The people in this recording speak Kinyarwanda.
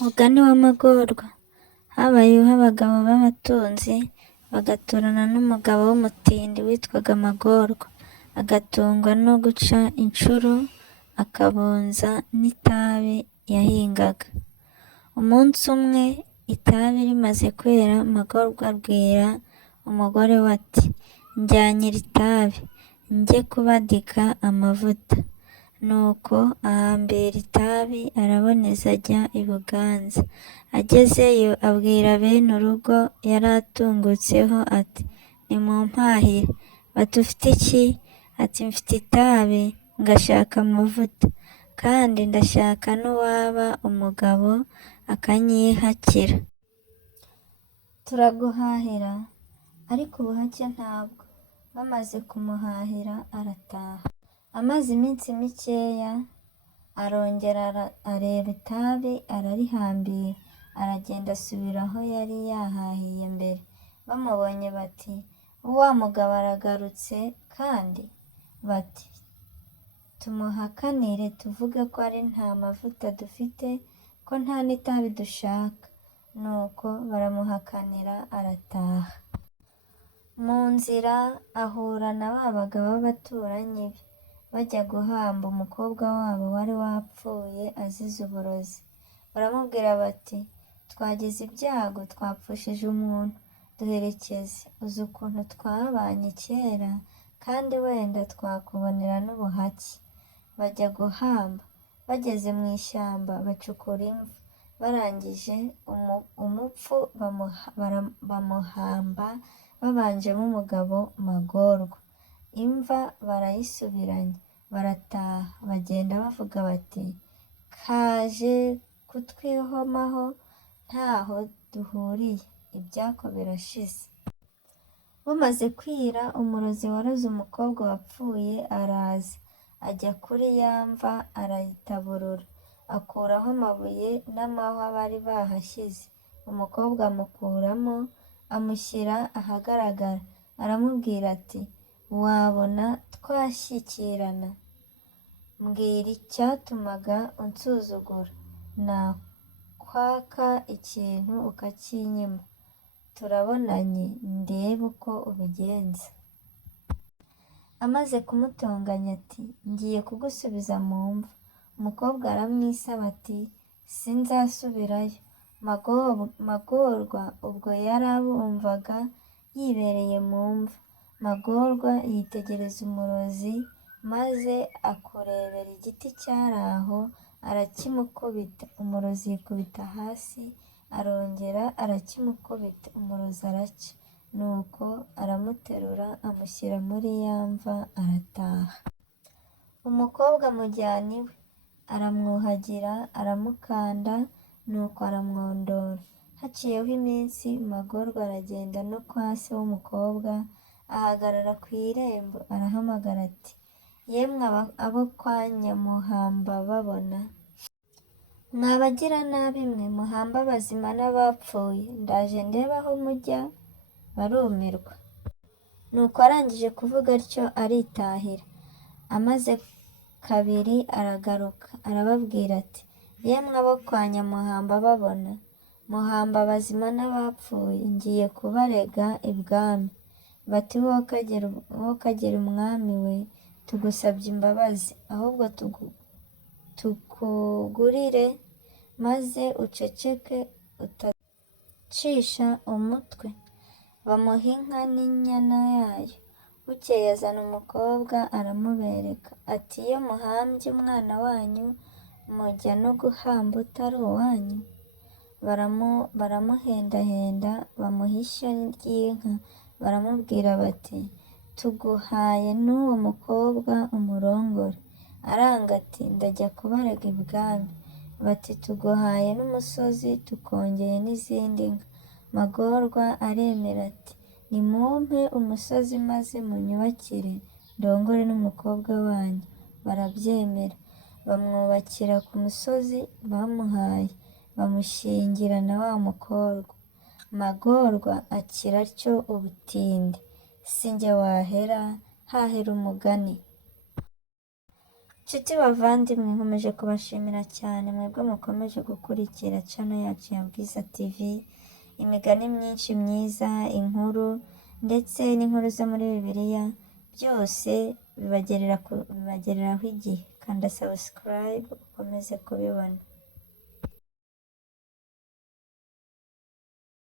Umugani w'amagorwa. Habayeho abagabo b'abatunzi bagaturana n'umugabo w'umutindi witwaga Magorwa, agatungwa no guca inshuro akabunza n'itabi yahingaga. Umunsi umwe itabi rimaze kwera, Magorwa abwira umugore we ati: "Njyanyira itabi njye kubadika amavuta." Nuko ahambira itabi araboneza ajya i Buganza. Agezeyo abwira bene urugo yari atungutseho ati: "Nimumpahire." Bati: "Ufite iki?" Ati: "Mfite itabi ngashaka amavuta, kandi ndashaka n'uwaba umugabo akanyihakira. Turaguhahira." Ariko ubuhake ntabwo. Bamaze kumuhahira arataha. Amaze iminsi mikeya arongera areba itabi ararihambira, aragenda asubira aho yari yahahiye mbere. Bamubonye bati: "Wa mugabo aragarutse." Kandi bati: "Tumuhakanire tuvuge ko ari nta mavuta dufite, ko nta n'itabi dushaka." Nuko baramuhakanira arataha. Mu nzira ahura na ba bagabo b'abaturanyi be bajya guhamba umukobwa wabo wari wapfuye azize uburozi. Baramubwira bati: "Twagize ibyago, twapfushije umuntu, duherekeze. Uzi ukuntu twabanye kera, kandi wenda twakubonera n'ubuhake." Bajya guhamba. Bageze mu ishyamba bacukura imva. Barangije umupfu bamuhamba babanjemo umugabo Magorwa. Imva barayisubiranya barataha. Bagenda bavuga bati: "Kaje kutwihomaho ntaho duhuriye, ibyako birashize." Bumaze kwira, umurozi waroze umukobwa wapfuye araza, ajya kuri ya mva arayitaburura, akuraho amabuye n'amahwa bari bahashyize. Umukobwa amukuramo, amushyira ahagaragara. Aramubwira ati: "Wabona twashyikirana? Mbwira icyatumaga unsuzugura. Nakwaka ikintu ukakinyima. Turabonanye ndebe uko ubigenza." Amaze kumutonganya ati: "Ngiye kugusubiza mu mva." Umukobwa aramwisaba ati: "Sinzasubirayo." Magorwa ubwo yari abumvaga yibereye mu mva. Magorwa yitegereza umurozi, maze akurebera igiti cyari aho arakimukubita. Umurozi yikubita hasi, arongera arakimukubita. Umurozi araca. Nuko aramuterura amushyira muri ya mva arataha. Umukobwa amujyana iwe, aramwuhagira, aramukanda, nuko aramwondora. Haciyeho iminsi, Magorwa aragenda no kwa se w'umukobwa, ahagarara ku irembo, arahamagara ati: "Yemwe abo kwa Nyamuhamba babona, mwa bagiranabi mwe muhamba abazima n'abapfuye, ndaje ndebe aho mujya." Barumirwa. Nuko arangije kuvuga atyo aritahira. Amaze kabiri aragaruka, arababwira ati: "Yemwe abo kwa Nyamuhamba babona, muhamba abazima n'abapfuye, ngiye kubarega ibwami." Bati: "Wowe kagera umwami we, tugusabye imbabazi, ahubwo tukugurire maze uceceke utacisha umutwe." Bamuha inka n'inyana yayo. Bukeye azana umukobwa aramubereka, ati: "Iyo muhambye umwana wanyu, mujya no guhamba utari uwanyu?" Baramuhendahenda, bamuha ishyo ry'inka. Baramubwira bati: "Tuguhaye n'uwo mukobwa umurongore." Aranga ati: "Ndajya kubarega ibwami." Bati: "Tuguhaye n'umusozi, tukongeye n'izindi nka." Magorwa aremera ati: "Nimumpe umusozi maze munyubakire, ndongore n'umukobwa wanyu." Barabyemera. Bamwubakira ku musozi bamuhaye, bamushyingira na wa mukobwa. Magorwa akira atyo ubutindi. Si njye wahera, hahera umugani. Nshuti bavandimwe, nkomeje kubashimira cyane mwebwe mukomeje gukurikira channel yacu ya Bwiza TV, imigani myinshi myiza, inkuru ndetse n'inkuru zo muri Bibiliya, byose bibagereraho igihe. Kanda subscribe ukomeze kubibona.